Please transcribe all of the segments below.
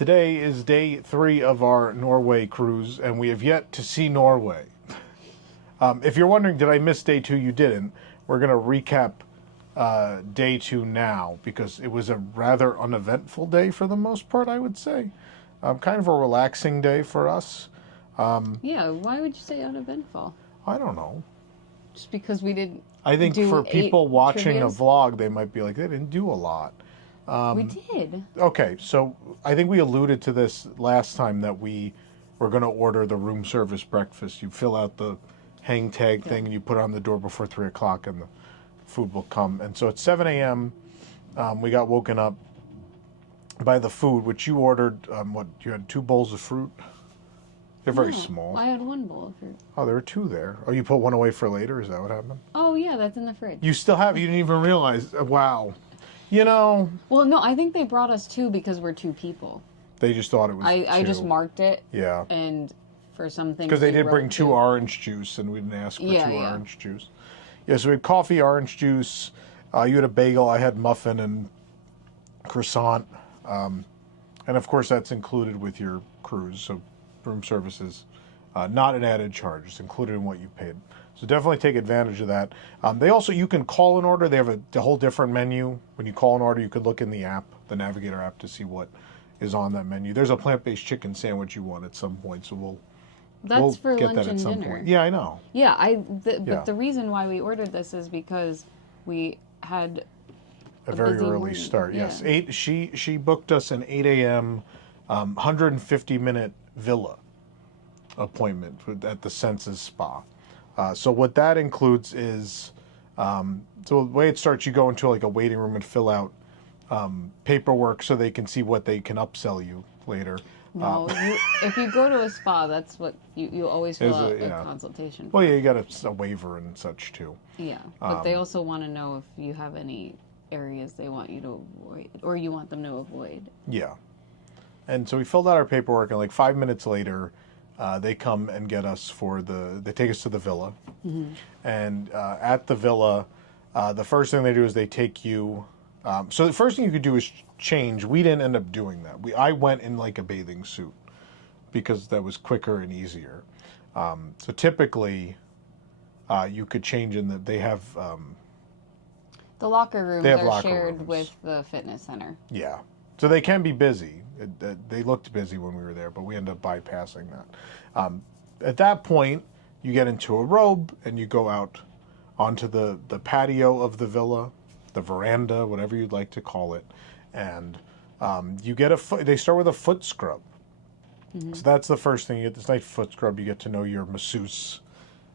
Today is day 3 of our Norway cruise, and we have yet to see Norway. If you're wondering, did I miss day 2? You didn't. We're going to recap day 2 now, because it was a rather uneventful day for the most part, I would say. Kind of a relaxing day for us. Yeah, why would you say uneventful? I don't know. Just because we didn't I think for people watching trivias? a vlog, they might be like, they didn't do a lot. We did. Okay, so I think we alluded to this last time that we were going to order the room service breakfast. You fill out the hang tag thing and you put it on the door before 3 o'clock and the food will come. And so at 7 a.m., we got woken up by the food, which you ordered, you had 2 bowls of fruit? They're very small. I had 1 bowl of fruit. Oh, there were 2 there. Oh, you put 1 away for later? Is that what happened? Oh, yeah, that's in the fridge. You still have? You didn't even realize? Wow. You know... Well, no, I think they brought us 2 because we're 2 people. They just thought it was 2. I just marked it. Yeah. And for some things... Because they did bring 2 orange juice, and we didn't ask for 2 orange juice. Yeah, so we had coffee, orange juice. You had a bagel. I had muffin and croissant. And, of course, that's included with your cruise. So room service is not an added charge. It's included in what you paid. So definitely take advantage of that. They also, you can call an order. They have a whole different menu. When you call an order, you could look in the app, the Navigator app, to see what is on that menu. There's a plant-based chicken sandwich you want at some point, so we'll for get lunch that at and some dinner. point. Yeah, I know. Yeah, but the reason why we ordered this is because we had a very early morning. start. Yeah. Yes, she booked us an 8 a.m. 150-minute villa appointment at the Senses Spa. So what that includes is, so the way it starts, you go into like a waiting room and fill out paperwork so they can see what they can upsell you later. No, if you go to a spa, that's what you always fill out a consultation. Well, yeah, you got a waiver and such too. Yeah, but they also want to know if you have any areas they want you to avoid, or you want them to avoid. Yeah. And so we filled out our paperwork, and like 5 minutes later, they come and get us they take us to the villa. Mm-hmm. And at the villa, the first thing they do is they take you, so the first thing you could do is change. We didn't end up doing that. I went in like a bathing suit because that was quicker and easier. So typically, you could change they have... the locker rooms are shared with the fitness center. Yeah. So they can be busy. They looked busy when we were there, but we ended up bypassing that. At that point, you get into a robe and you go out onto the patio of the villa, the veranda, whatever you'd like to call it, and you get they start with a foot scrub. Mm-hmm. So that's the first thing. You get this nice foot scrub. You get to know your masseuse,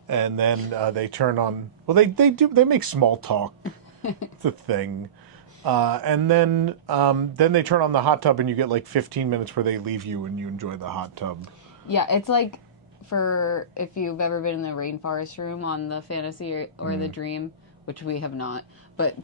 and then they turn on. Well, they make small talk. It's a thing. And then they turn on the hot tub, and you get like 15 minutes where they leave you and you enjoy the hot tub. Yeah, it's like if you've ever been in the rainforest room on the Fantasy or the Dream, which we have not, but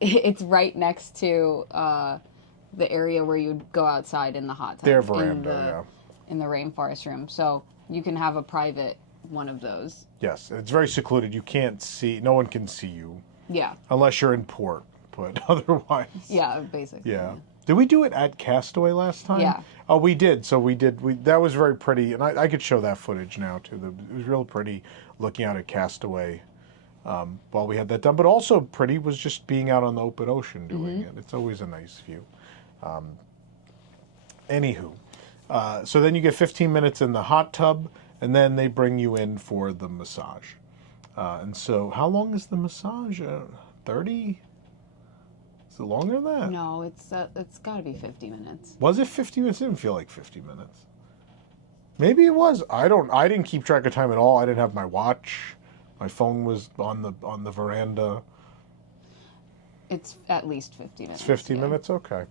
it's right next to the area where you'd go outside in the hot tub. Their veranda, in the rainforest room. So you can have a private one of those. Yes, it's very secluded. You can't see, no one can see you. Yeah. Unless you're in port. But otherwise... Yeah, basically. Yeah. Did we do it at Castaway last time? Yeah. Oh, we did. So we did. That was very pretty. And I could show that footage now, too. It was real pretty looking out at Castaway while we had that done. But also pretty was just being out on the open ocean doing it. It's always a nice view. Anywho. So then you get 15 minutes in the hot tub, and then they bring you in for the massage. And so how long is the massage? 30? Is it longer than that? No, it's got to be 50 minutes. Was it 50 minutes? It didn't feel like 50 minutes. Maybe it was. I didn't keep track of time at all. I didn't have my watch. My phone was on the veranda. It's at least 50 minutes. It's 50 minutes? Okay.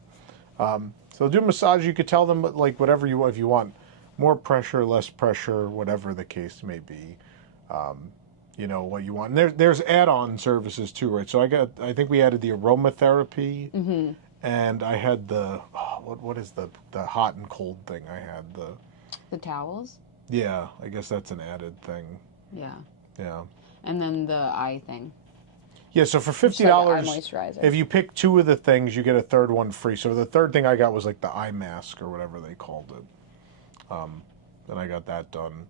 So they'll do a massage. You could tell them like whatever you want. If you want more pressure, less pressure, whatever the case may be. You know what you want. And there's add-on services too, right? So I think we added the aromatherapy, and I had the what is the hot and cold thing? I had the towels. Yeah, I guess that's an added thing. Yeah. Yeah. And then the eye thing. Yeah, so for It's like an eye $50, moisturizer. if you pick 2 of the things, you get a third one free. So the third thing I got was like the eye mask or whatever they called it. And I got that done.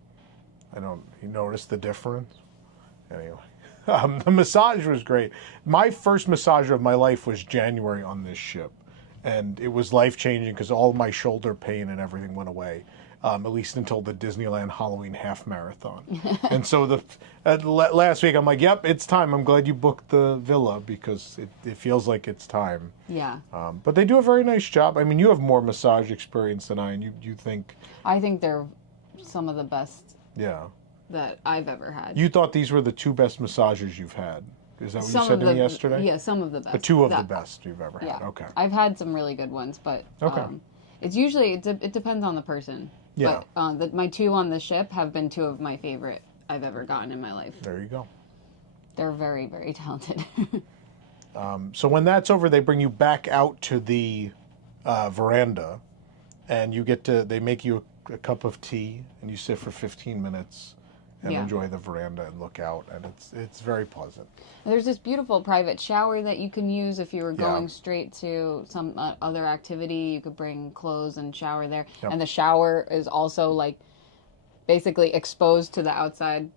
You notice the difference? Anyway, the massage was great. My first massage of my life was January on this ship. And it was life-changing because all my shoulder pain and everything went away. At least until the Disneyland Halloween half marathon. And so last week I'm like, yep, it's time. I'm glad you booked the villa because it feels like it's time. Yeah. But they do a very nice job. I mean, you have more massage experience than I, and you think... I think they're some of the best Yeah. that I've ever had. You thought these were the 2 best massages you've had. Is that what you said to me yesterday? Yeah, some of the best. The 2 of the best you've ever had. Yeah. Okay. I've had some really good ones, but Okay. It's usually, it depends on the person. Yeah. But my 2 on the ship have been 2 of my favorite I've ever gotten in my life. There you go. They're very, very talented. So when that's over, they bring you back out to the veranda, and they make you a cup of tea, and you sit for 15 minutes and enjoy the veranda and look out, and it's very pleasant. There's this beautiful private shower that you can use if you were going straight to some other activity. You could bring clothes and shower there. Yep. And the shower is also like basically exposed to the outside.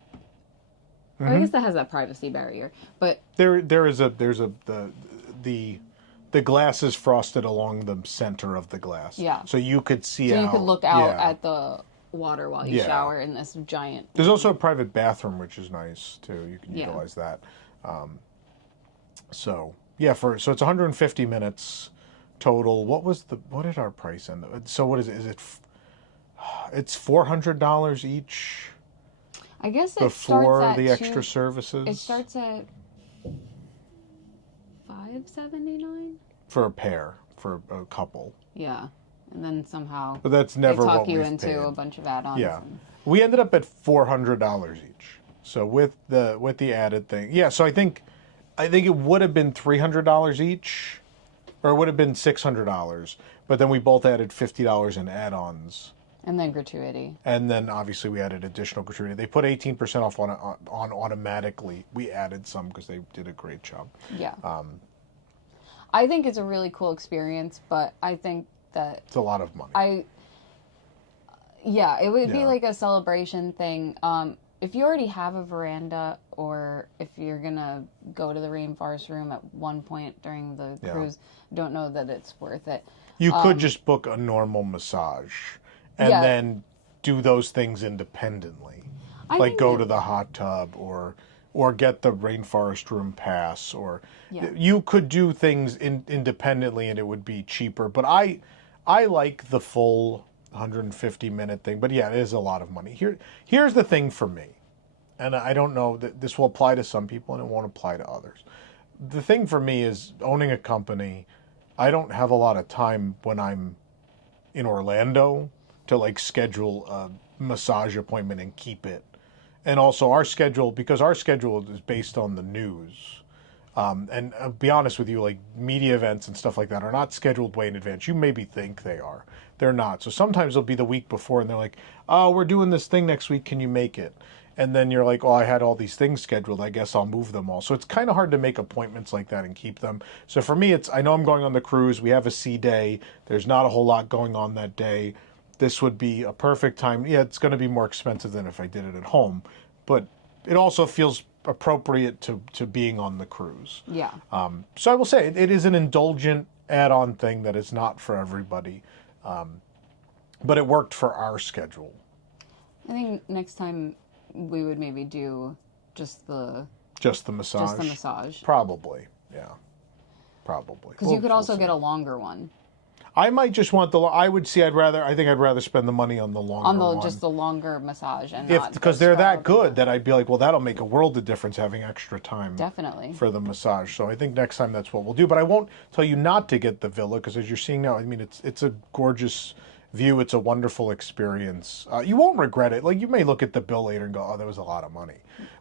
Or I guess that has that privacy barrier. But there's the glass is frosted along the center of the glass. Yeah. So you could see out. So you could look out at the water while you shower in this giant... There's also a private bathroom, which is nice, too. You can utilize that. So it's 150 minutes total. What did our price end up? So what is it? It's $400 each. I guess it before starts at the extra services. It starts at $579 for a pair, for a couple. Yeah, and then somehow. But that's never they talk what you we've into paid. a bunch of add-ons. Yeah, we ended up at $400 each. So with the added thing, yeah. So I think it would have been $300 each, or it would have been $600. But then we both added $50 in add-ons. And then gratuity. And then obviously we added additional gratuity. They put 18% off on automatically. We added some because they did a great job. Yeah. I think it's a really cool experience, but I think that it's a lot of money. It would be like a celebration thing. If you already have a veranda, or if you're gonna go to the rainforest room at one point during the cruise, don't know that it's worth it. You could just book a normal massage. And then do those things independently. Like go to the hot tub or get the rainforest room pass. Or you could do things independently and it would be cheaper. But I like the full 150-minute thing. But yeah, it is a lot of money. Here's the thing for me. And I don't know that this will apply to some people and it won't apply to others. The thing for me is owning a company. I don't have a lot of time when I'm in Orlando to like schedule a massage appointment and keep it. And also because our schedule is based on the news. And I'll be honest with you, like media events and stuff like that are not scheduled way in advance. You maybe think they are. They're not. So sometimes it'll be the week before and they're like, oh, we're doing this thing next week. Can you make it? And then you're like, oh, I had all these things scheduled. I guess I'll move them all. So it's kind of hard to make appointments like that and keep them. So for me, I know I'm going on the cruise. We have a sea day. There's not a whole lot going on that day. This would be a perfect time. Yeah, it's going to be more expensive than if I did it at home, but it also feels appropriate to being on the cruise. Yeah. So I will say it is an indulgent add-on thing that is not for everybody, but it worked for our schedule. I think next time we would maybe do just the massage. Just the massage. Probably, yeah. Probably. Because you could also get a longer one. I might just want I think I'd rather spend the money on the longer one. Just the longer massage. Because they're that good that I'd be like, well, that'll make a world of difference having extra time. Definitely. For the massage. So I think next time that's what we'll do. But I won't tell you not to get the villa because as you're seeing now, I mean, it's a gorgeous view. It's a wonderful experience. You won't regret it. Like you may look at the bill later and go, oh, that was a lot of money.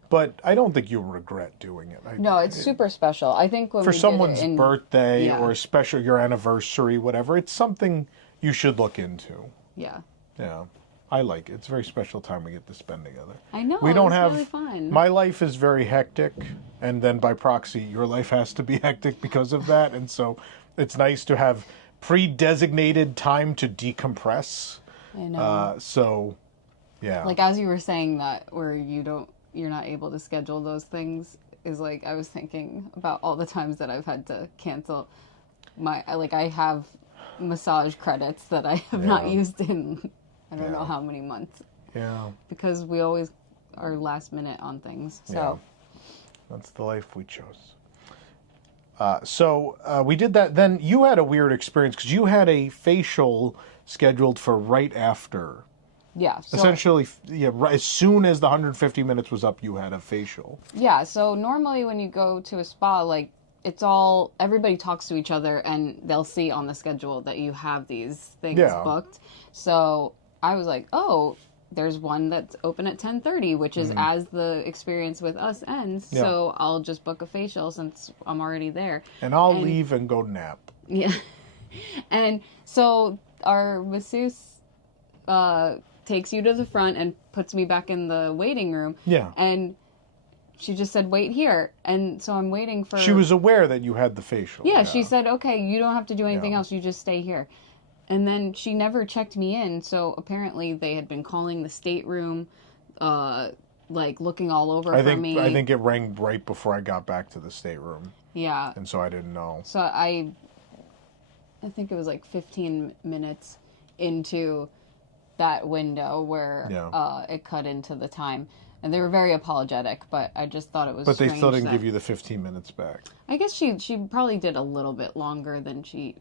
But I don't think you'll regret doing it. No, it's super special. I think when for someone's birthday or your anniversary, whatever, it's something you should look into. Yeah. Yeah. I like it. It's a very special time we get to spend together. I know. We don't have really fun. My life is very hectic and then by proxy, your life has to be hectic because of that. And so it's nice to have pre-designated time to decompress. I know. So, yeah. Like, as you were saying that, where you're not able to schedule those things, is like, I was thinking about all the times that I've had to cancel I have massage credits that I have not used in I don't know how many months. Yeah. Because we always are last minute on things. So that's the life we chose. So we did that. Then you had a weird experience because you had a facial scheduled for right after. Yeah. So, essentially, right, as soon as the 150 minutes was up, you had a facial. Yeah. So normally when you go to a spa, like, everybody talks to each other and they'll see on the schedule that you have these things booked. So I was like, oh, there's one that's open at 10:30, which is as the experience with us ends. Yeah. So I'll just book a facial since I'm already there. And I'll leave and go nap. Yeah. And so our masseuse takes you to the front and puts me back in the waiting room. Yeah. And she just said, wait here. And so I'm waiting for... She was aware that you had the facial. Yeah, she said, okay, you don't have to do anything else. You just stay here. And then she never checked me in. So apparently they had been calling the stateroom, looking all over for me. I think it rang right before I got back to the stateroom. Yeah. And so I didn't know. So I think it was like 15 minutes into that window where it cut into the time. And they were very apologetic, but I just thought it was But they strange still didn't give you the 15 minutes back. I guess she probably did a little bit longer than she...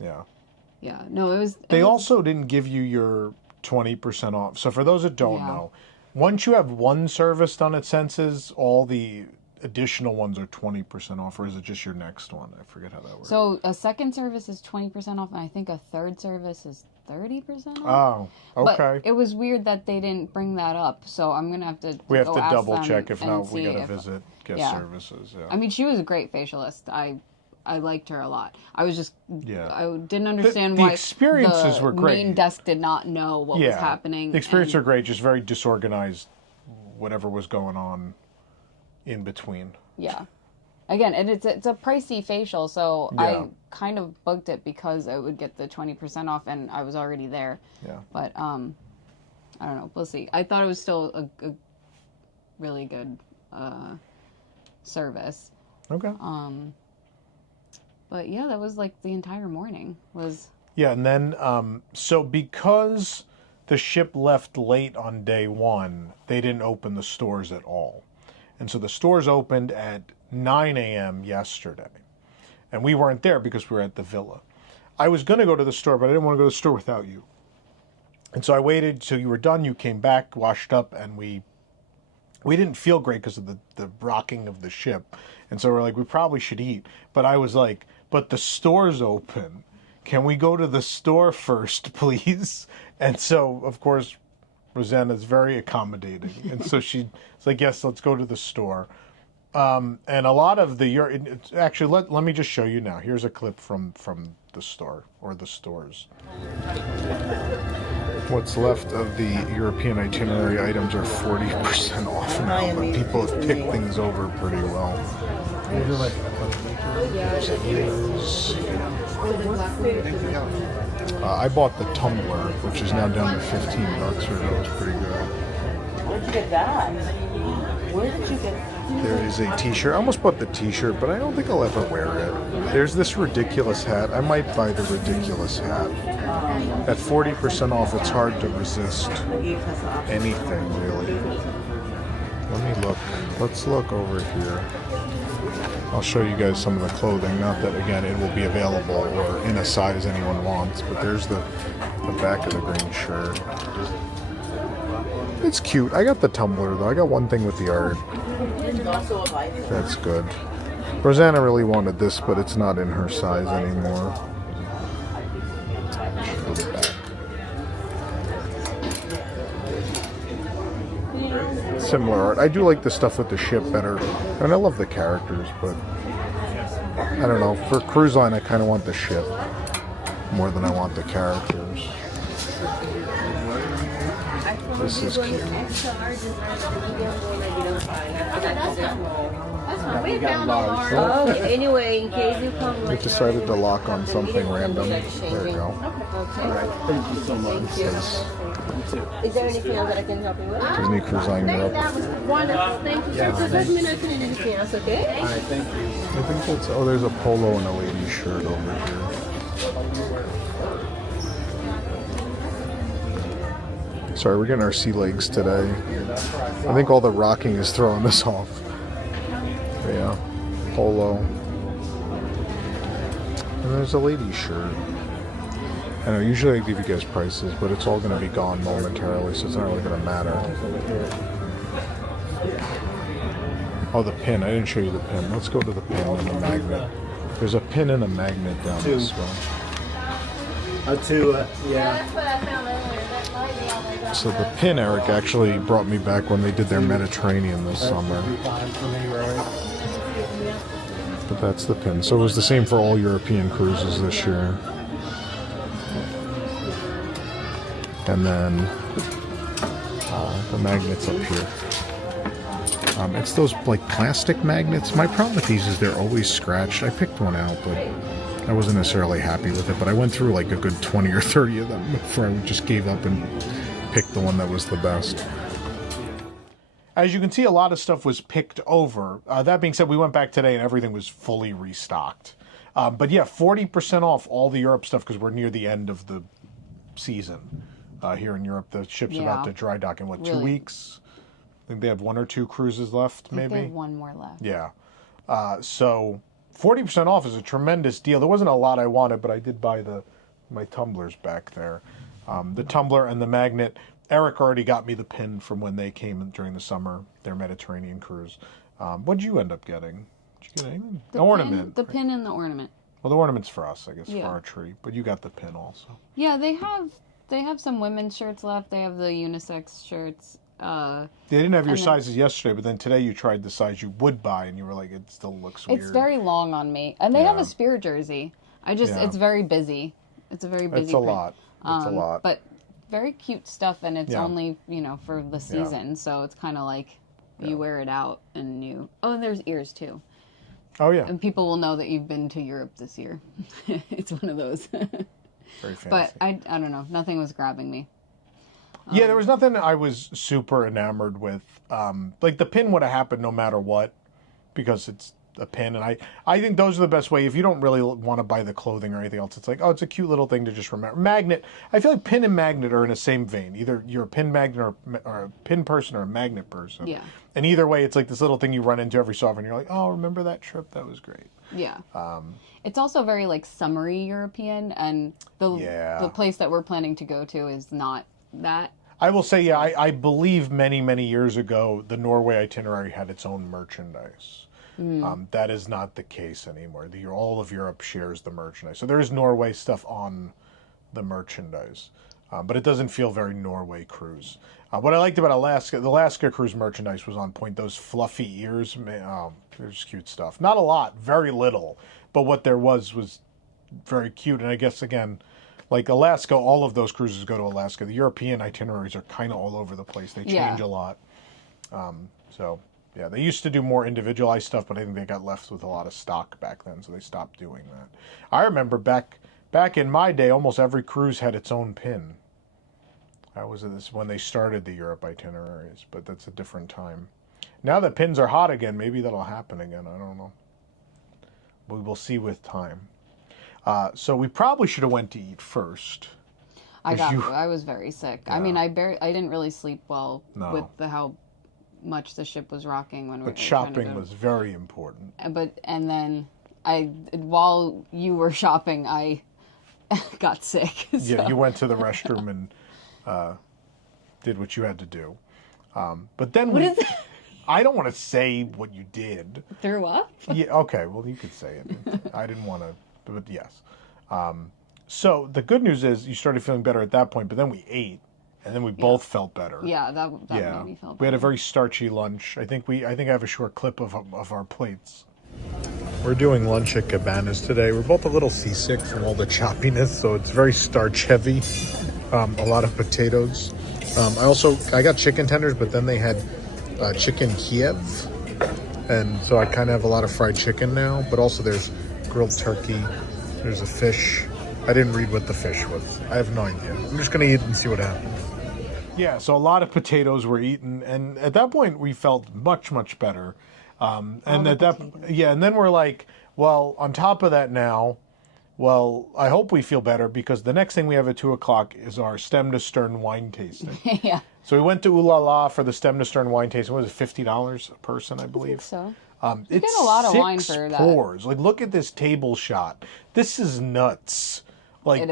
Yeah. Yeah. No, it was... They also didn't give you your 20% off. So for those that don't know, once you have one service done at Senses, all the additional ones are 20% off, or is it just your next one? I forget how that works. So a second service is 20% off, and I think a third service is 30% off. Oh, okay. But it was weird that they didn't bring that up, so I'm going to have to We have go to ask double them check. If and not, we see got to if- visit guest services. Yeah. I mean, she was a great facialist. I liked her a lot. I was just... I didn't understand the why experiences were great. The main desk did not know what was happening. The experiences are great, just very disorganized, whatever was going on in between. Yeah. Again, and it's a pricey facial, so I kind of booked it because I would get the 20% off, and I was already there. Yeah. But I don't know. We'll see. I thought it was still a really good service. Okay. But yeah, that was like the entire morning was. Yeah, and then so because the ship left late on day one, they didn't open the stores at all, and so the stores opened at 9 a.m. yesterday, and we weren't there because we were at the villa. I was going to go to the store, but I didn't want to go to the store without you. And so I waited till you were done. You came back, washed up, and we didn't feel great because of the rocking of the ship. And so we're like, we probably should eat. But I was like, but the store's open. Can we go to the store first, please? And so, of course, Rosanna's very accommodating. And so she's like, yes, let's go to the store. And a lot of actually, let me just show you now. Here's a clip from the store, or the stores. What's left of the European itinerary items are 40% off now, but people have picked things over pretty well. I bought the tumbler, which is now down to $15. That was pretty good. Where'd you get that? Where did you get? There is a t-shirt. I almost bought the t-shirt, but I don't think I'll ever wear it. There's this ridiculous hat. I might buy the ridiculous hat. At 40% off, it's hard to resist anything, really. Let me look. Let's look over here. I'll show you guys some of the clothing. Not that, again, it will be available or in a size anyone wants, but there's the back of the green shirt. It's cute. I got the tumbler, though. I got one thing with the art. That's good. Rosanna really wanted this, but it's not in her size anymore. Go to the back. Similar art. I do like the stuff with the ship better. And I love the characters, but I don't know. For cruise line, I kind of want the ship more than I want the characters. This is cute. We got large. Oh, anyway, in case you come. We decided to lock on something random. There we go. Okay. All right, thank you so much. Is there anything else that I can help you with? Disney Cruise Line Europe. Wonderful. Thank you. Just let me know if you need anything else, okay? All right, thank you. I think that's. Oh, there's a polo and a lady's shirt over here. Sorry, we're getting our sea legs today. I think all the rocking is throwing us off. But yeah, polo. And there's a lady's shirt. I know, usually I give you guys prices, but it's all going to be gone momentarily, so it's not really going to matter. Oh, the pin. I didn't show you the pin. Let's go to the pin and the magnet. There's a pin and a magnet down this way. Yeah. That's what I found earlier. That might be all they got. So the pin, Eric, actually brought me back when they did their Mediterranean this summer. But that's the pin. So it was the same for all European cruises this year. And then the magnets up here. It's those like plastic magnets. My problem with these is they're always scratched. I picked one out, but I wasn't necessarily happy with it. But I went through like a good 20 or 30 of them before I just gave up and picked the one that was the best. As you can see, a lot of stuff was picked over. That being said, we went back today and everything was fully restocked. But yeah, 40% off all the Europe stuff because we're near the end of the season here in Europe. The ship's about to dry dock in, what, 2 weeks? I think they have 1 or 2 cruises left, maybe? They have 1 more left. Yeah. So 40% off is a tremendous deal. There wasn't a lot I wanted, but I did buy my tumblers back there. The tumbler and the magnet. Eric already got me the pin from when they came during the summer, their Mediterranean cruise. What did you end up getting? Did you get anything? The ornament. The pin and the ornament. Well, the ornament's for us, I guess, Yeah. for our tree. But you got the pin also. Yeah, they have some women's shirts left. They have the unisex shirts. They didn't have your sizes yesterday, but then today you tried the size you would buy, and you were like, it still looks weird. It's very long on me. And they have a Spirit jersey. It's very busy. It's a very busy It's a print. lot. It's a lot. But very cute stuff, and it's only, for the season. So it's kind of like you wear it out and you... Oh, and there's ears, too. Oh, yeah. And people will know that you've been to Europe this year. It's one of those. Very fancy. But I don't know. Nothing was grabbing me. Yeah, there was nothing I was super enamored with. Like, the pin would have happened no matter what, because it's a pin. And I think those are the best way. If you don't really want to buy the clothing or anything else, it's like, oh, it's a cute little thing to just remember. Magnet, I feel like pin and magnet are in the same vein. Either you're a pin magnet or a pin person or a magnet person. Yeah. And either way, it's like this little thing you run into every so often. You're like, oh, remember that trip? That was great. Yeah. It's also very, like, summery European, and the place that we're planning to go to is not that. I will say, yeah, I believe many, many years ago, the Norway itinerary had its own merchandise. That is not the case anymore. All of Europe shares the merchandise. So there is Norway stuff on the merchandise. But it doesn't feel very Norway cruise. What I liked about Alaska, the Alaska cruise merchandise was on point. Those fluffy ears, there's cute stuff. Not a lot, very little. But what there was very cute. And I guess, again, like Alaska, all of those cruises go to Alaska. The European itineraries are kind of all over the place. They change a lot. So, yeah, they used to do more individualized stuff, but I think they got left with a lot of stock back then, so they stopped doing that. I remember back in my day, almost every cruise had its own pin. That was when they started the Europe itineraries, but that's a different time. Now that pins are hot again, maybe that'll happen again. I don't know. We will see with time. So we probably should have went to eat first. I was very sick. Yeah. I mean, I didn't really sleep well with how much the ship was rocking when we were But shopping was very important. And then while you were shopping, I got sick. So. Yeah, you went to the restroom and did what you had to do. But then what is it? I don't want to say what you did. Threw up? Yeah, okay, well, you could say it. I didn't want to, but yes. So the good news is you started feeling better at that point, but then we ate, and then we both felt better. Yeah, that made me feel better. We had a very starchy lunch. I think I have a short clip of our plates. We're doing lunch at Cabanas today. We're both a little seasick from all the choppiness, so it's very starch heavy. A lot of potatoes. I got chicken tenders, but then they had chicken Kiev, and so I kind of have a lot of fried chicken now, but also there's grilled turkey, there's a fish. I didn't read what the fish was. I have no idea. I'm just going to eat and see what happens. Yeah, so a lot of potatoes were eaten, and at that point we felt much, much better. And at that, yeah, and then we're like, well, on top of that now, well, I hope we feel better because the next thing we have at 2:00 is our stem to stern wine tasting. Yeah. So we went to Ooh La La for the stem to stern wine tasting. What was it, $50 a person, I believe? So You get a lot of wine for that. Pours. Like, look at this table shot. This is nuts. Like, It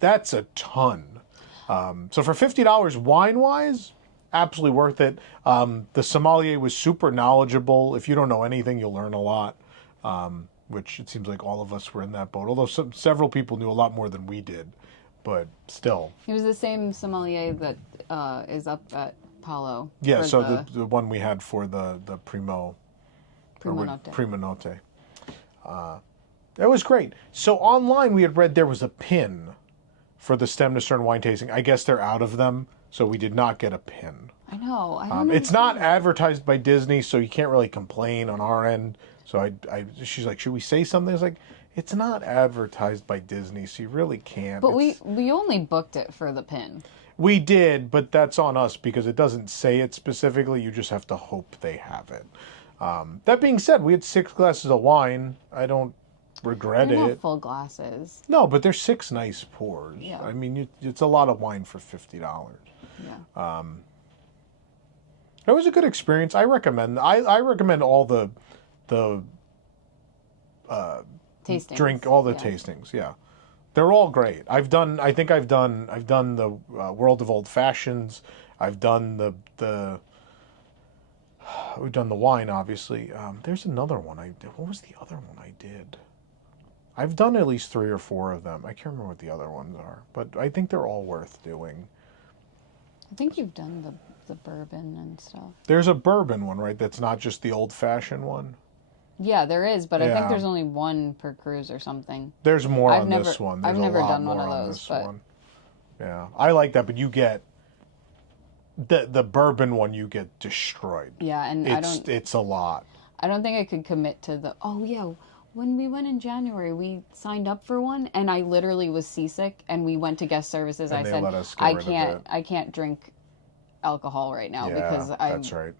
that's a ton. So for $50 wine-wise, absolutely worth it. The sommelier was super knowledgeable. If you don't know anything, you'll learn a lot. Which it seems like all of us were in that boat. Although several people knew a lot more than we did, but still. He was the same sommelier that is up at Palo. Yeah, for so the one we had for the Primo Notte. That was great. So online we had read there was a pin for the stem to stern wine tasting. I guess they're out of them, so we did not get a pin. I know. I don't know. It's not advertised by Disney, so you can't really complain on our end. So she's like, should we say something? I was like, it's not advertised by Disney, so you really can't. But we only booked it for the pin. We did, but that's on us because it doesn't say it specifically. You just have to hope they have it. That being said, we had 6 glasses of wine. I don't regret They're it. not full glasses. No, but they're 6 nice pours. Yeah. I mean, it's a lot of wine for $50. Yeah. It was a good experience. I recommend. I recommend all the Tastings. drink all the tastings. Yeah, they're all great. I think I've done the World of Old Fashions. I've done we've done the wine, obviously. There's another one I did. What was the other one I did? I've done at least 3 or 4 of them. I can't remember what the other ones are, but I think they're all worth doing. I think you've done the bourbon and stuff. There's a bourbon one, right? That's not just the old-fashioned one. Yeah, there is, but I Yeah. think there's only one per cruise or something. There's more I've on never- this one. I've There's never a lot done one more of on those, this but- one. Yeah, I like that, but you get the bourbon one. You get destroyed. Yeah, and It's a lot. I don't think I could commit to the. Oh yeah, when we went in January, we signed up for one, and I literally was seasick, and we went to guest services. And I they said, let us get rid of it. I can't drink alcohol right now Yeah, because that's right.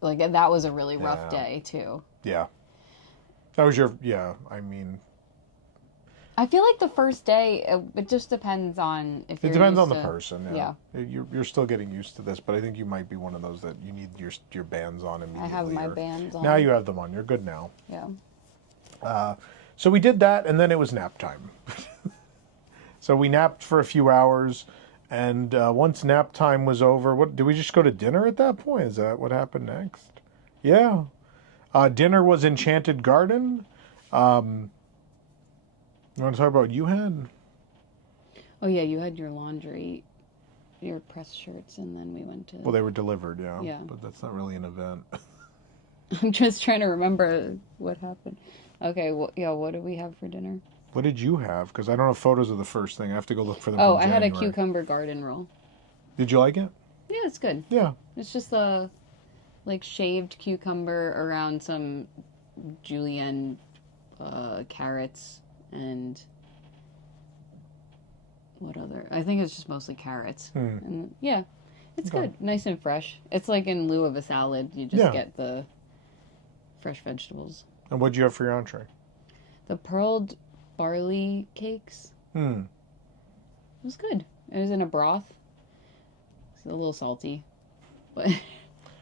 Like that was a really rough day too. Yeah, that was your. Yeah, I mean, I feel like the first day, it just depends on if you're it depends used on the to- person. Yeah, you're still getting used to this, but I think you might be one of those that you need your bands on immediately. I have my or- bands on. Now you have them on. You're good now. Yeah. So we did that, and then it was nap time. So we napped for a few hours, and once nap time was over, did we just go to dinner at that point? Is that what happened next? Yeah. Dinner was Enchanted Garden. You want to talk about what you had? Oh yeah, you had your laundry, your press shirts, and then we went to. Well, they were delivered, yeah. Yeah. But that's not really an event. I'm just trying to remember what happened. Okay, well, yeah, what did we have for dinner? What did you have? Because I don't have photos of the first thing. I have to go look for them. Oh, from I had a January. cucumber garden roll. Did you like it? Yeah, it's good. Yeah. It's just a like shaved cucumber around some julienne carrots and what other? I think it's just mostly carrots. And yeah, it's Okay. good. Nice and fresh. It's like in lieu of a salad. You just Yeah. get the fresh vegetables. And what did you have for your entree? The pearled barley cakes. It was good. It was in a broth. It's a little salty, but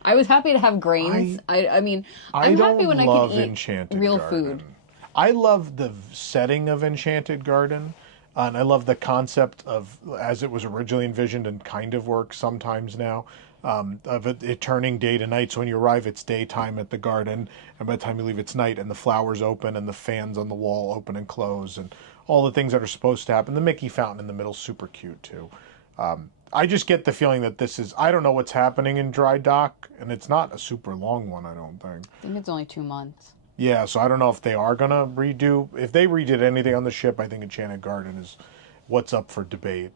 I was happy to have grains. I mean, I'm happy when I can eat Enchanted real Garden. food. I love the setting of Enchanted Garden, and I love the concept of as it was originally envisioned and kind of works sometimes now. Of it turning day to night. So when you arrive, it's daytime at the garden, and by the time you leave, it's night, and the flowers open, and the fans on the wall open and close, and all the things that are supposed to happen. The Mickey fountain in the middle, super cute too. I just get the feeling that this is, I don't know what's happening in Dry Dock, and it's not a super long one, I don't think. I think it's only 2 months. Yeah, so I don't know if they are going to redo, if they redid anything on the ship, I think Enchanted Garden is what's up for debate.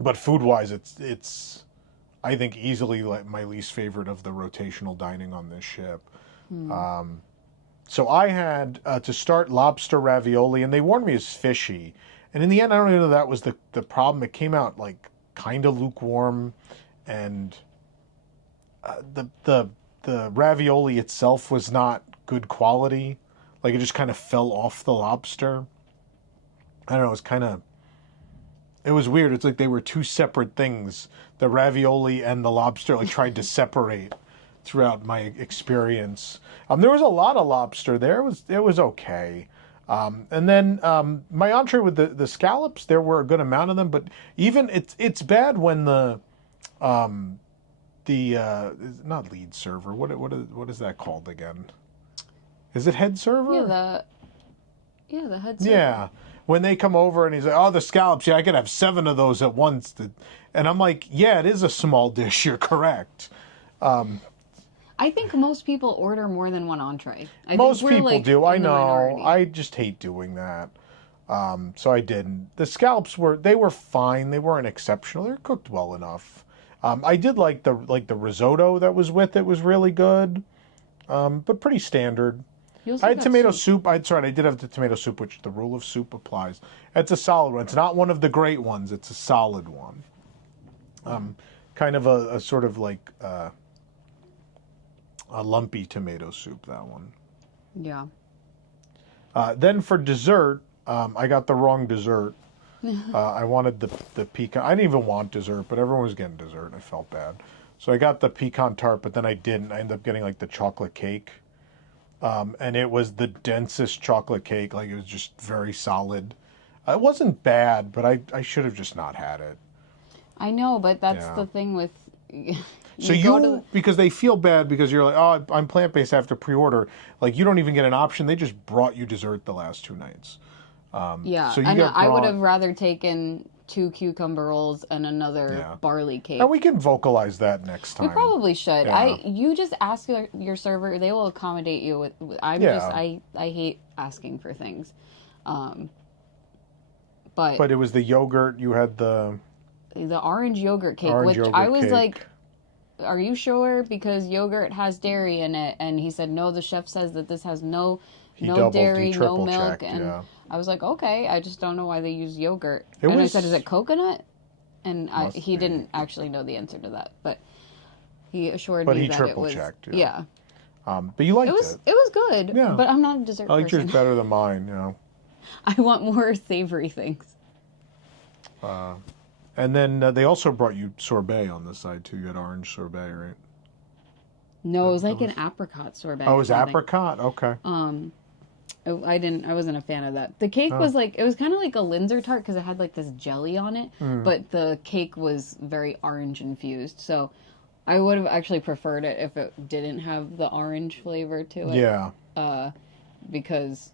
But food-wise, I think easily like my least favorite of the rotational dining on this ship. So I had to start lobster ravioli, and they warned me it's fishy. And in the end, I don't even know that was the problem. It came out like kind of lukewarm, and the ravioli itself was not good quality. Like it just kind of fell off the lobster. I don't know. It was weird. It's like they were two separate things. The ravioli and the lobster like tried to separate throughout my experience. There was a lot of lobster there. It was okay. And then my entree with the scallops, there were a good amount of them, but even it's bad when the not lead server. What is that called again? Is it head server? The head server. Yeah. When they come over and he's like, oh, the scallops, yeah, I could have 7 of those at once. And I'm like, yeah, it is a small dish. You're correct. I think most people order more than one entree. Most people do. I know. Minority. I just hate doing that. So I didn't. The scallops were fine. They weren't exceptional. They're cooked well enough. I did like the risotto that was with it was really good, but pretty standard. I had tomato soup. I did have the tomato soup, which the rule of soup applies. It's a solid one. It's not one of the great ones. It's a solid one. Kind of a sort of like a lumpy tomato soup, that one. Yeah. Then for dessert, I got the wrong dessert. I wanted the pecan. I didn't even want dessert, but everyone was getting dessert, and I felt bad. So I got the pecan tart, but then I didn't. I ended up getting like the chocolate cake. And it was the densest chocolate cake. Like it was just very solid. It wasn't bad, but I should have just not had it. I know, but that's the thing with... because they feel bad because you're like, oh, I'm plant-based, I have to pre-order. Like, you don't even get an option. They just brought you dessert the last 2 nights. Yeah, so I would have rather taken 2 cucumber rolls and another barley cake. And we can vocalize that next time. We probably should. Yeah. You just ask your server; they will accommodate you. I hate asking for things, but it was the yogurt. You had the orange yogurt cake, which I was like, "Are you sure?" Because yogurt has dairy in it, and he said, "No, the chef says that this has no dairy, no milk." I was like, okay, I just don't know why they use yogurt. I said, is it coconut? And he didn't actually know the answer to that, but he assured me that it was. But he triple checked. Yeah. But you liked it. It was good. Yeah. But I'm not a dessert person. I like yours better than mine. You know. I want more savory things. And then they also brought you sorbet on the side too. You had orange sorbet, right? No, it was like an apricot sorbet. Oh, it was apricot. Okay. I wasn't a fan of that. The cake was like, it was kind of like a Linzer tart because it had like this jelly on it, but the cake was very orange infused. So I would have actually preferred it if it didn't have the orange flavor to it. Yeah. Because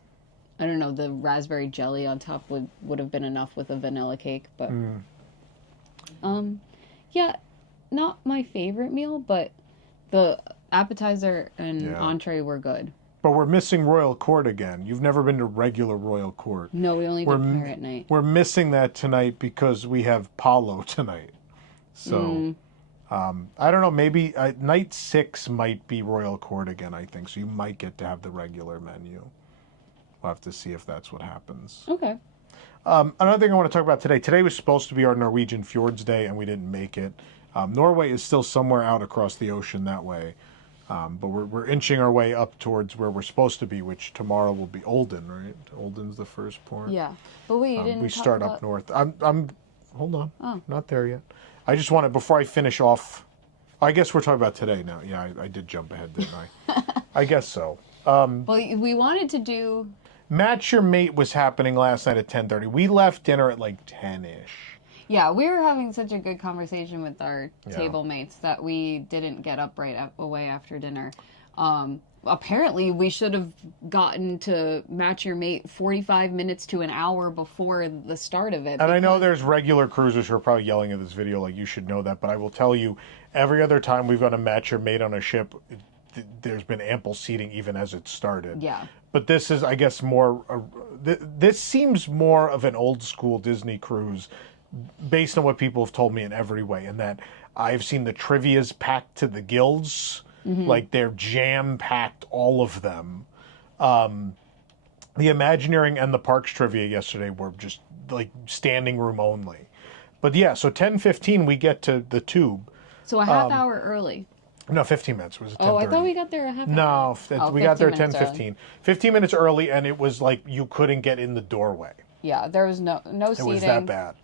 I don't know, the raspberry jelly on top would have been enough with a vanilla cake, but yeah, not my favorite meal, but the appetizer and entree were good. But we're missing Royal Court again. You've never been to regular Royal Court. No, we only did Pirate Night. We're missing that tonight because we have Palo tonight. So, I don't know, maybe night 6 might be Royal Court again, I think. So you might get to have the regular menu. We'll have to see if that's what happens. Okay. Another thing I want to talk about today. Today was supposed to be our Norwegian Fjords Day, and we didn't make it. Norway is still somewhere out across the ocean that way. But we're inching our way up towards where we're supposed to be, which tomorrow will be Olden, right? Olden's the first port. Yeah, but wait, you didn't. We start up north. I'm. Hold on. Oh. Not there yet. I just wanted before I finish off. I guess we're talking about today now. Yeah, I did jump ahead, didn't I? I guess so. Well, we wanted to do. Match Your Mate was happening last night at 10:30. We left dinner at like 10-ish. Yeah, we were having such a good conversation with our table mates that we didn't get up right away after dinner. Apparently, we should have gotten to Match Your Mate 45 minutes to an hour before the start of it. And I know there's regular cruisers who are probably yelling at this video like, you should know that, but I will tell you, every other time we've gone to Match Your Mate on a ship, there's been ample seating even as it started. Yeah. But this is, I guess, this seems more of an old school Disney cruise based on what people have told me in every way, and that I've seen the trivias packed to the gills. Like they're jam-packed, all of them. The Imagineering and the Parks trivia yesterday were just like standing room only. But yeah, so 10:15 we get to the tube. So a half hour early. No, 15 minutes. It was 10:30. Oh, I thought we got there a half hour. No, we got there at 15 minutes 10:15. 15 minutes early, and it was like you couldn't get in the doorway. Yeah, there was no seating. It was that bad.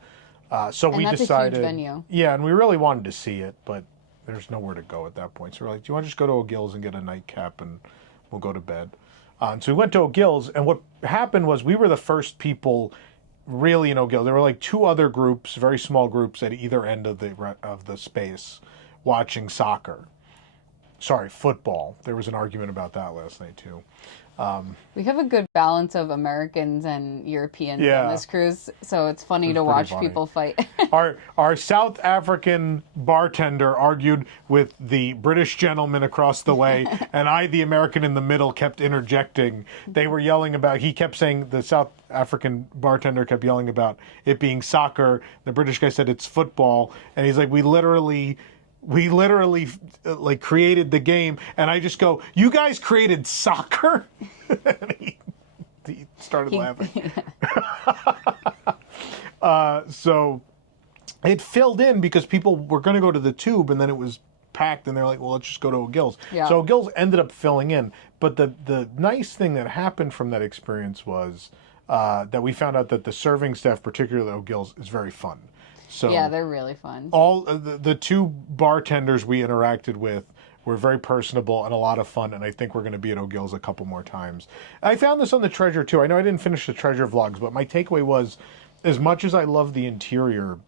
So we that's decided. a huge venue. Yeah, and we really wanted to see it, but there's nowhere to go at that point. So we're like, do you want to just go to O'Gill's and get a nightcap, and we'll go to bed? And so we went to O'Gill's, and what happened was we were the first people really in O'Gill's. There were like two other groups, very small groups at either end of the space, watching soccer. Sorry, football. There was an argument about that last night too. We have a good balance of Americans and Europeans on this cruise, so it's funny to watch people fight. Our South African bartender argued with the British gentleman across the way, and I, the American in the middle, kept interjecting. They were yelling about, he kept saying, the South African bartender kept yelling about it being soccer. The British guy said it's football, and he's like, we literally like created the game, and I just go, you guys created soccer? And he started laughing. So it filled in because people were going to go to the tube, and then it was packed, and they're like, well, let's just go to O'Gill's. Yeah. So O'Gill's ended up filling in, but the nice thing that happened from that experience was that we found out that the serving staff, particularly at O'Gill's, is very fun. So yeah, they're really fun. All the two bartenders we interacted with were very personable and a lot of fun, and I think we're going to be at O'Gill's a couple more times. I found this on the Treasure too. I know I didn't finish the Treasure vlogs, but my takeaway was, as much as I love the interior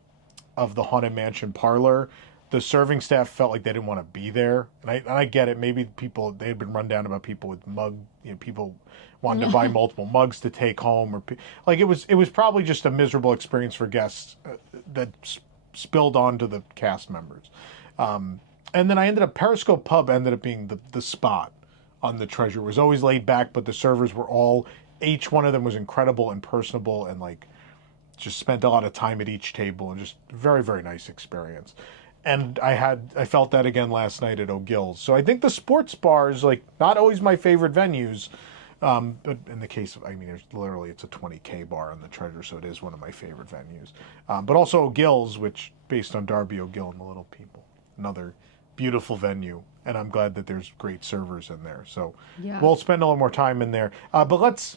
of the Haunted Mansion parlor, the serving staff felt like they didn't want to be there. And I get it. Maybe they had been run down about people with people wanting to buy multiple mugs to take home, or like it was probably just a miserable experience for guests that spilled onto the cast members. And then I ended up, Periscope Pub ended up being the spot on the Treasure. It was always laid back, but the servers were each one of them was incredible and personable, and like just spent a lot of time at each table, and just very, very nice experience. And I felt that again last night at O'Gill's. So I think the sports bars, like, not always my favorite venues, but in the case of, it's a 20K bar on the Treasure, so it is one of my favorite venues. But also O'Gill's, which based on Darby O'Gill and the Little People, another beautiful venue, and I'm glad that there's great servers in there. So we'll spend a little more time in there. But let's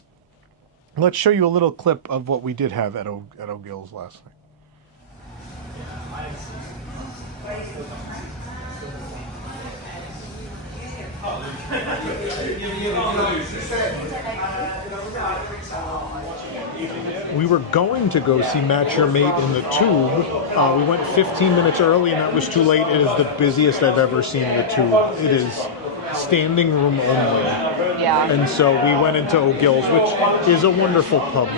show you a little clip of what we did have at O'Gill's last night. We were going to go see Match Your Mate in the Tube. We went 15 minutes early, and that was too late. It is the busiest I've ever seen the Tube. It is standing room only. Yeah. And so we went into O'Gill's, which is a wonderful pub,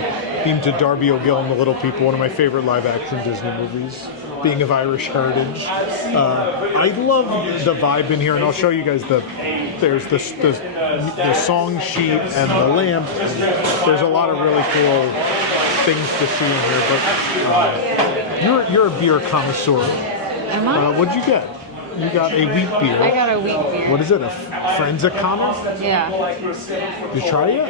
themed to Darby O'Gill and the Little People, one of my favorite live-action Disney movies, being of Irish heritage. I love the vibe in here, and I'll show you guys there's the song sheet and the lamp. There's a lot of really cool things to see in here, but you're a beer connoisseur. Am I? What'd you get? You got a wheat beer. I got a wheat beer. What is it? A Frenza Connor? Yeah. You try it?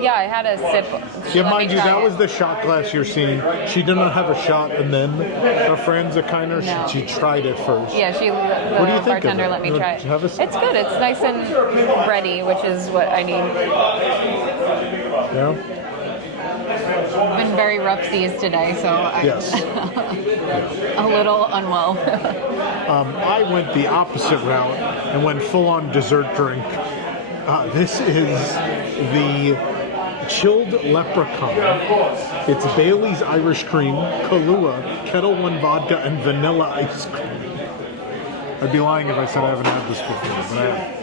Yeah, I had a sip. Yeah, mind you, that was the shot glass you're seeing. She did not have a shot and then a Frenza Connor. No. She tried it first. Yeah, What do you think bartender let me try it. It's good. It's nice and bready, which is what I need. Yeah. Been very rough seas today, so I'm a little unwell. I went the opposite route and went full-on dessert drink. This is the chilled leprechaun. It's Bailey's Irish Cream, Kahlua, Kettle One vodka, and vanilla ice cream. I'd be lying if I said I haven't had this before, but I have.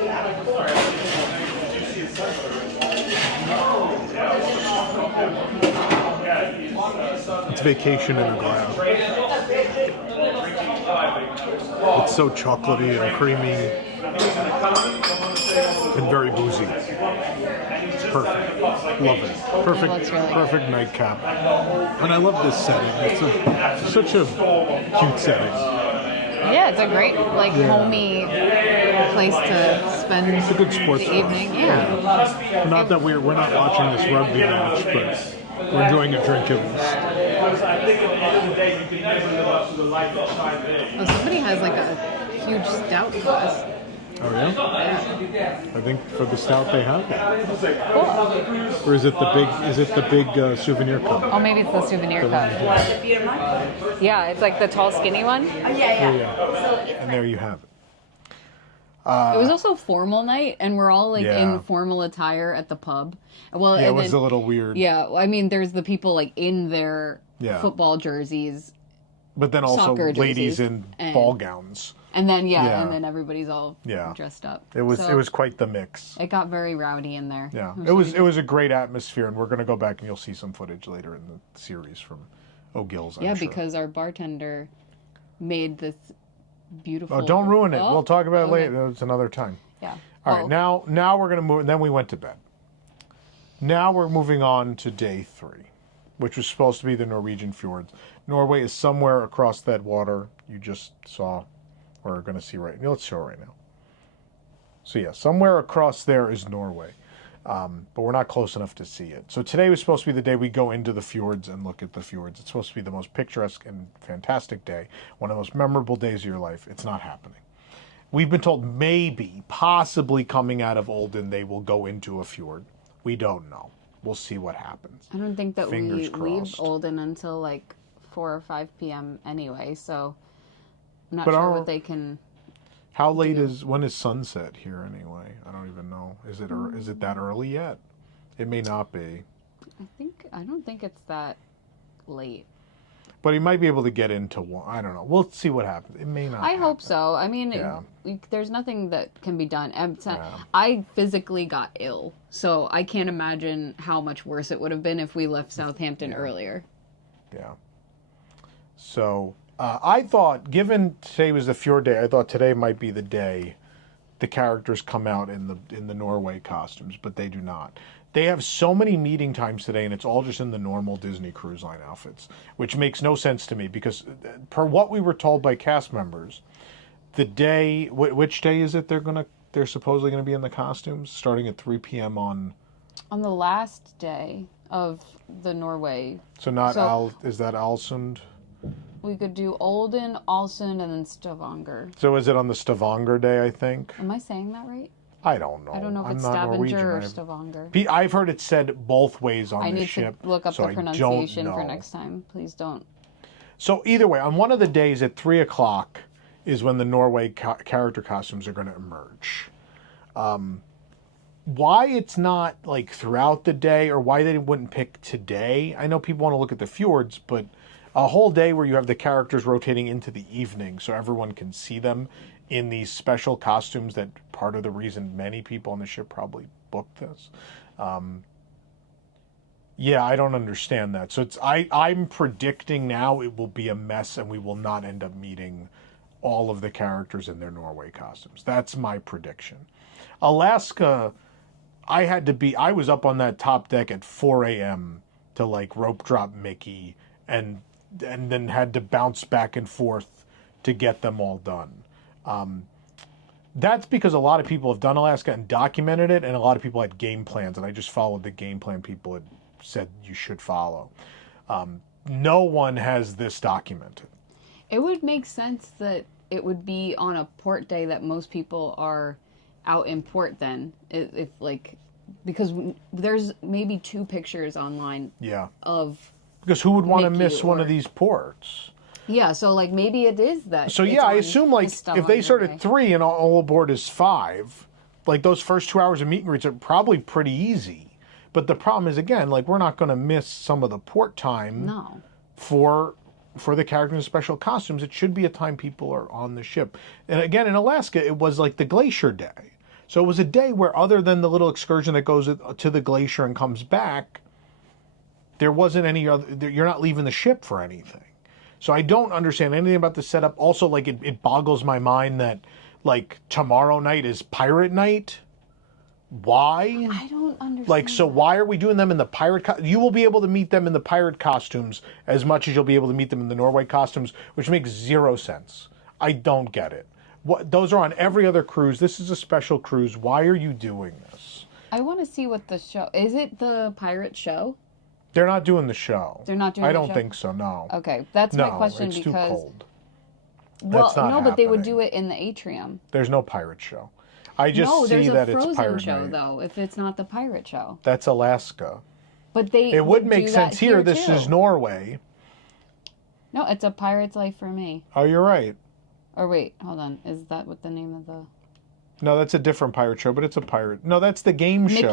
It's vacation in a glass. It's so chocolatey and creamy and very boozy. It's perfect. Love it. Perfect nightcap. And I love this setting. It's such a cute setting. Yeah, it's a great, like, homey place to spend It's a good sports the evening. Yeah. Not that we're not watching this rugby match, but we're enjoying a drink at least. Oh, somebody has, like, a huge stout glass. Oh yeah? Yeah. I think for the stout they have that. Cool. Or is it the big souvenir cup? Oh, maybe it's the souvenir cup. Yeah, it's like the tall, skinny one. Oh, yeah. And there you have it. It was also formal night, and we're all like Yeah. in formal attire at the pub. Well, Yeah, it and was then, a little weird. Yeah, I mean, there's the people like in their Yeah. football jerseys, But then also soccer ladies jerseys in and- ball gowns. and then Yeah. and then everybody's all Yeah. dressed up. It was So quite the mix. It got very rowdy in there. Yeah, really it was a great atmosphere, and we're gonna go back and you'll see some footage later in the series from O'Gill's. Yeah, I'm sure. because our bartender made this beautiful. Oh, don't ruin it. Oh, We'll talk about it okay. later. It's another time. Yeah. All right, now we're gonna move. And then we went to bed. Now we're moving on to day 3, which was supposed to be the Norwegian fjords. Norway is somewhere across that water you just saw, or are going to see right. Let's show it right now. So yeah, somewhere across there is Norway, but we're not close enough to see it. So today was supposed to be the day we go into the fjords and look at the fjords. It's supposed to be the most picturesque and fantastic day, one of the most memorable days of your life. It's not happening. We've been told maybe, possibly coming out of Olden, they will go into a fjord. We don't know. We'll see what happens. I don't think that Fingers we leave crossed. Olden until like 4 or 5 p.m. anyway, so I'm not But sure what they can. How late when is sunset here anyway? I don't even know. Is it that early yet? It may not be. I don't think it's that late. But he might be able to get into one. I don't know. We'll see what happens. It may not. I hope happen. so. I mean, Yeah. there's nothing that can be done. Yeah. I physically got ill, so I can't imagine how much worse it would have been if we left Southampton earlier. Yeah. So I thought, given today was the fjord day, I thought today might be the day the characters come out in the Norway costumes, but they do not. They have so many meeting times today, and it's all just in the normal Disney Cruise Line outfits, which makes no sense to me because, per what we were told by cast members, the day, which day is it they're supposedly gonna be in the costumes, starting at 3 p.m. on the last day of the Norway. So is that Alsund? We could do Olden, Alsund, and then Stavanger. So is it on the Stavanger day? I think. Am I saying that right? I don't know. I don't know if I'm it's not Stavanger or Norwegian. Stavanger. I've heard it said both ways on I the need ship. to look up so the I don't pronunciation for know. next time. Please don't. So either way, on one of the days at 3 o'clock is when the Norway character costumes are going to emerge. Why it's not like throughout the day, or why they wouldn't pick today? I know people want to look at the fjords, but a whole day where you have the characters rotating into the evening so everyone can see them in these special costumes, that part of the reason many people on the ship probably booked this. Yeah, I don't understand that. So I'm predicting now it will be a mess and we will not end up meeting all of the characters in their Norway costumes. That's my prediction. Alaska, I was up on that top deck at 4 a.m. to like rope drop Mickey and then had to bounce back and forth to get them all done. That's because a lot of people have done Alaska and documented it, and a lot of people had game plans, and I just followed the game plan people had said you should follow. No one has this documented. It would make sense that it would be on a port day that most people are out in port then. If like, because there's maybe 2 pictures online Yeah. of. Because who would want to Mickey miss one or- of these ports? Yeah, so like maybe it is that. So it's yeah, I on assume the like stuff if they on start Norway. at 3 and all aboard is 5, like those first 2 hours of meet and greets are probably pretty easy. But the problem is, again, like we're not going to miss some of the port time No. for the characters in special costumes. It should be a time people are on the ship. And again, in Alaska, it was like the glacier day. So it was a day where, other than the little excursion that goes to the glacier and comes back, there wasn't any other, you're not leaving the ship for anything. So I don't understand anything about the setup. Also, like, it boggles my mind that, like, tomorrow night is pirate night. Why? I don't understand. Like, so why are we doing them in the pirate you will be able to meet them in the pirate costumes as much as you'll be able to meet them in the Norway costumes, which makes 0 sense. I don't get it. Those are on every other cruise. This is a special cruise. Why are you doing this? I want to see what the show is. It the pirate show? They're not doing the show. They're not doing. I the don't show? think so. No. Okay, that's No, my question it's because too cold. well, That's not no, but they would happening. do it in the atrium. There's no pirate show. I just No, see there's that a it's Frozen pirate show night. though. If it's not the pirate show, That's Alaska. but they It would make do sense that here. This too. is Norway. No, it's A Pirate's Life for Me. Oh, you're right. Or wait, hold on. Is that what the name of the No, that's a different pirate show, but it's a pirate. No, that's the game show.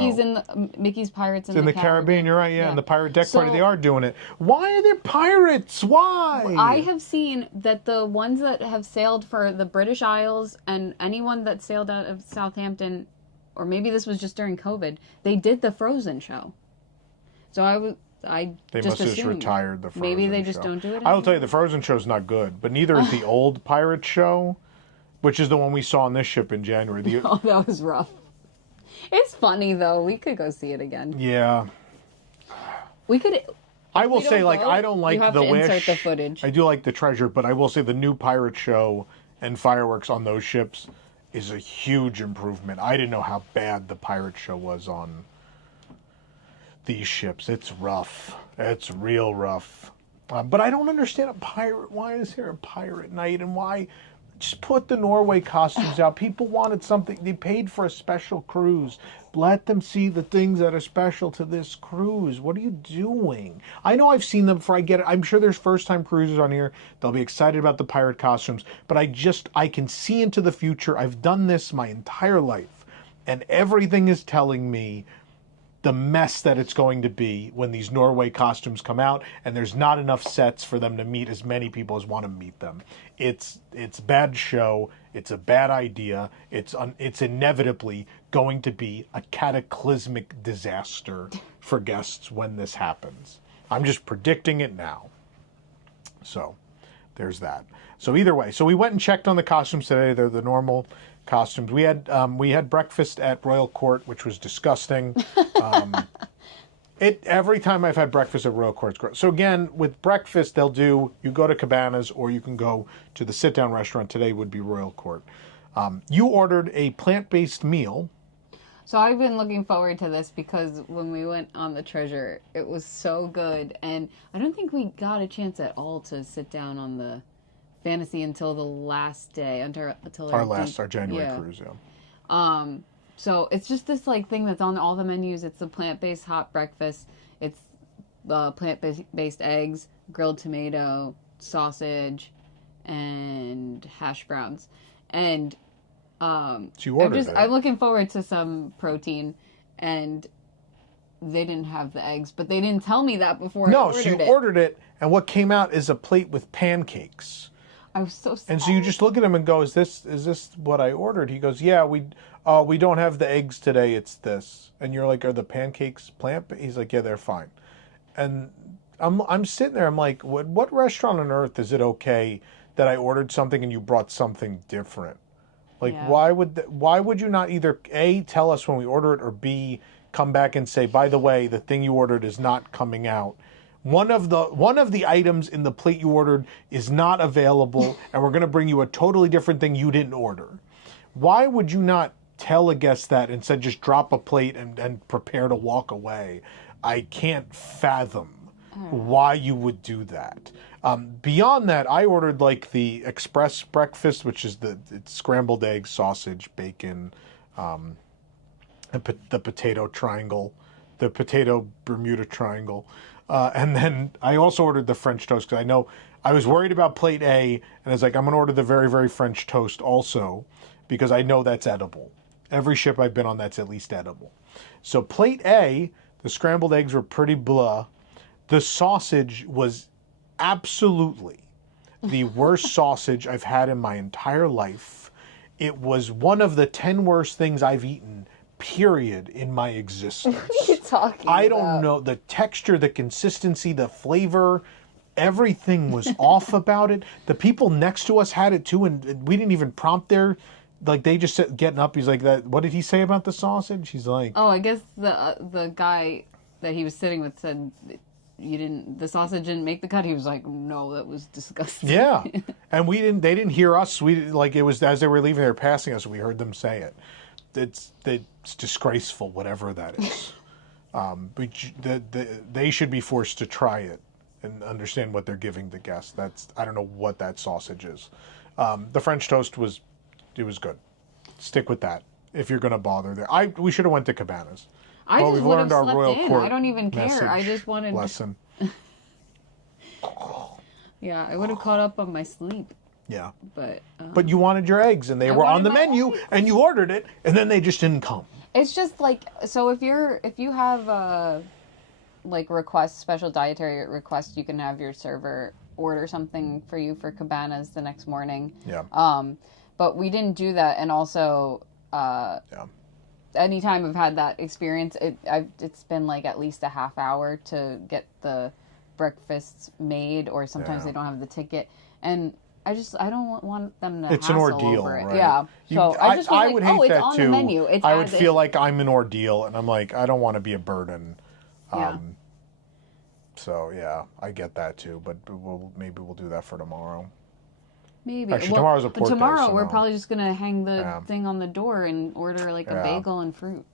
Mickey's Pirates It's in the Caribbean. You're right. Yeah, and the pirate deck party. So- They are doing it. Why are there pirates? Why? I have seen that the ones that have sailed for the British Isles and anyone that sailed out of Southampton, or maybe this was just during COVID, they did the Frozen show. So I They just must have just assumed. retired the Frozen Maybe they just show. don't do it I will tell you, anymore. the Frozen show's not good, but neither is the old pirate show, which is the one we saw on this ship in January. Oh, that was rough. It's funny though. We could go see it again. Yeah. We could. I will we say, don't like, go, I don't like you have the to Wish. insert the footage. I do like the Treasure, but I will say the new pirate show and fireworks on those ships is a huge improvement. I didn't know how bad the pirate show was on these ships. It's rough. It's real rough. But I don't understand a pirate. Why is there a pirate night? And why just put the Norway costumes out? People wanted something. They paid for a special cruise. Let them see the things that are special to this cruise. What are you doing? I know I've seen them before. I get it. I'm sure there's first-time cruisers on here. They'll be excited about the pirate costumes. But I can see into the future. I've done this my entire life. And everything is telling me the mess that it's going to be when these Norway costumes come out, and there's not enough sets for them to meet as many people as want to meet them. It's bad show. It's a bad idea. It's inevitably going to be a cataclysmic disaster for guests when this happens. I'm just predicting it now. So there's that. So either way, so we went and checked on the costumes today. They're the normal costumes. We had breakfast at Royal Court, which was disgusting. Every time I've had breakfast at Royal Court, it's gross. So again, with breakfast, you go to Cabanas or you can go to the sit-down restaurant. Today would be Royal Court. You ordered a plant-based meal. So I've been looking forward to this because when we went on the Treasure, it was so good, and I don't think we got a chance at all to sit down on the Fantasy until the last day, until Our January cruise. Yeah. So it's just this like thing that's on all the menus. It's the plant-based hot breakfast. It's plant-based eggs, grilled tomato, sausage, and hash browns. And So you ordered it. I'm looking forward to some protein, and they didn't have the eggs, but they didn't tell me that before I ordered so you it. ordered it, and what came out is a plate with pancakes. I was so sad. And so you just look at him and go, "Is this what I ordered?" He goes, "Yeah, we don't have the eggs today. It's this." And you're like, "Are the pancakes plant?" He's like, "Yeah, they're fine." And I'm sitting there. I'm like, "What restaurant on earth is it okay that I ordered something and you brought something different? Like, Yeah. why would you not either A, tell us when we order it, or B, come back and say, by the way, the thing you ordered is not coming out. One of the items in the plate you ordered is not available, and we're going to bring you a totally different thing you didn't order." Why would you not tell a guest that and instead just drop a plate and prepare to walk away? I can't fathom why you would do that. Beyond that, I ordered like the express breakfast, which is it's scrambled eggs, sausage, bacon, the potato triangle, the potato Bermuda triangle. And then I also ordered the French toast because I was worried about plate A, and I was like, I'm going to order the very, very French toast also because I know that's edible. Every ship I've been on, that's at least edible. So plate A, the scrambled eggs were pretty blah. The sausage was absolutely the worst sausage I've had in my entire life. It was one of the 10 worst things I've eaten, period, in my existence. What are you talking I about? don't know. The texture, the consistency, the flavor, everything was off about it. The people next to us had it too, and we didn't even prompt their, like, they just said, getting up. He's like, "That. What did he say about the sausage?" He's like, Oh, I guess the guy that he was sitting with said the sausage didn't make the cut. He was like, no, that was disgusting. Yeah, and they didn't hear us. It was as they were leaving, they were passing us. We heard them say it. It's disgraceful, whatever that is. But they should be forced to try it and understand what they're giving the guests. I don't know what that sausage is. The French toast was good. Stick with that if you're going to bother there. We should have went to Cabanas. I just would have slept in. Court I don't even care. I just wanted lesson. Yeah, I would have caught up on my sleep. Yeah. But you wanted your eggs, and they were on the menu, and you ordered it, and then they just didn't come. It's just like, so if you have like special dietary requests, you can have your server order something for you for Cabanas the next morning. Yeah. But we didn't do that, and also anytime I've had that experience, it's been like at least a half hour to get the breakfasts made, or sometimes they don't have the ticket, and I don't want them to. It's an ordeal, over it. right? Yeah. So I would hate that on too. The menu. I would feel like I'm an ordeal, and I'm like, I don't want to be a burden. Yeah. So yeah, I get that too. But maybe we'll do that for tomorrow. Maybe. Actually, tomorrow's a port day. Tomorrow So we're no. probably just gonna hang the thing on the door and order like a bagel and fruit.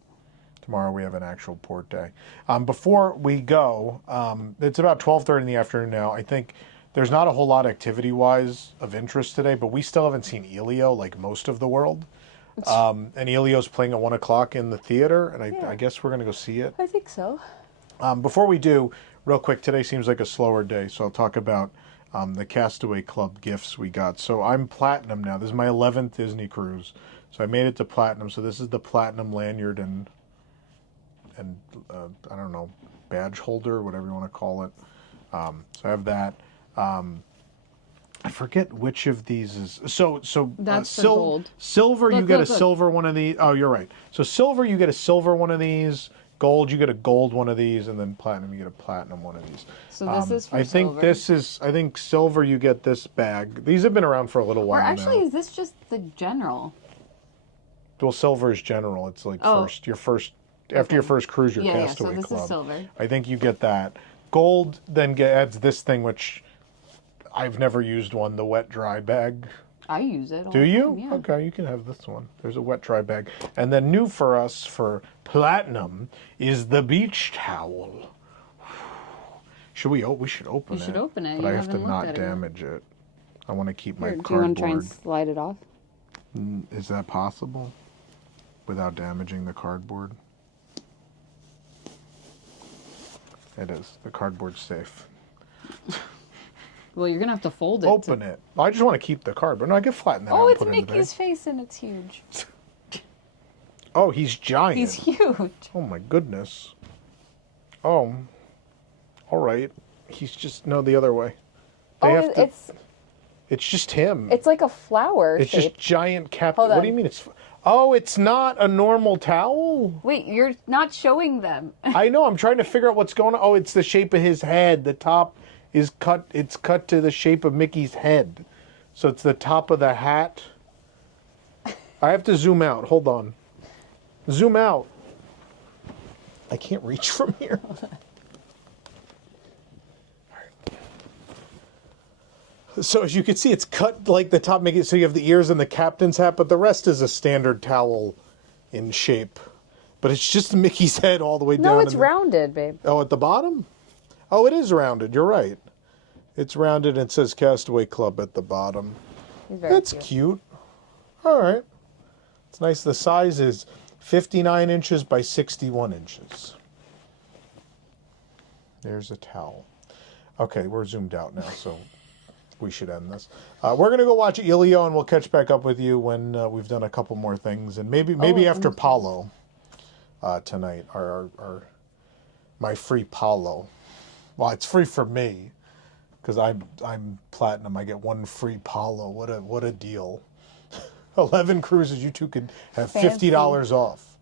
Tomorrow we have an actual port day. Before we go, it's about 12:30 in the afternoon now. I think there's not a whole lot activity-wise of interest today, but we still haven't seen Elio like most of the world. And Elio's playing at 1 o'clock in the theater, and I guess we're going to go see it. I think so. Before we do, real quick, today seems like a slower day, so I'll talk about the Castaway Club gifts we got. So I'm Platinum now. This is my 11th Disney cruise. So I made it to Platinum. So this is the Platinum lanyard and I don't know, badge holder, whatever you want to call it. So I have that. I forget which of these is so that's the gold. Silver, you get a silver one of these. Oh, you're right. So silver, you get a silver one of these. Gold, you get a gold one of these, and then platinum, you get a platinum one of these. So this is for I think silver. I think silver, you get this bag. These have been around for a little while. Or actually, now. is this just the general? Well, silver is general. It's like after your first cruise, your Castaway so this Club. is silver. I think you get that. Gold then adds this thing, which I've never used one, the wet dry bag. I use it all Do the you? time, yeah. Okay, you can have this one. There's a wet dry bag. And then new for us for platinum is the beach towel. Should we? We should open it. We should open it. But You I have to haven't looked not at it yet. damage it. I want to keep my Do you cardboard. want to try and slide it off? Is that possible? Without damaging the cardboard? It is. The cardboard's safe. Well, you're gonna have to fold it. Open it. I just want to keep the cardboard. No, I can flatten that out Oh, and it's put it in the bag. Mickey's face and it's huge. Oh, he's giant. He's huge. Oh my goodness. Oh. All right. He's just the other way. It's just him. It's like a flower It's shape. just giant cap. Hold What on. do you mean it's? Oh, it's not a normal towel. Wait, you're not showing them. I know. I'm trying to figure out what's going on. Oh, it's the shape of his head. The top is cut. It's cut to the shape of Mickey's head. So it's the top of the hat. I have to zoom out. Hold on. Zoom out. I can't reach from here. So as you can see, it's cut like the top, make it so you have the ears and the captain's hat, but the rest is a standard towel in shape. But it's just Mickey's head all the way down. No, it's rounded, babe. Oh, at the bottom? Oh, it is rounded. You're right. It's rounded and it says Castaway Club at the bottom. That's cute. All right. It's nice. The size is 59 inches by 61 inches. There's a towel. Okay, we're zoomed out now, so we should end this. We're going to go watch Elio, and we'll catch back up with you when we've done a couple more things. And maybe after Palo tonight, my free Palo. Well, it's free for me because I'm platinum. I get one free Palo. What a deal! 11 cruises. You two could have $50 off.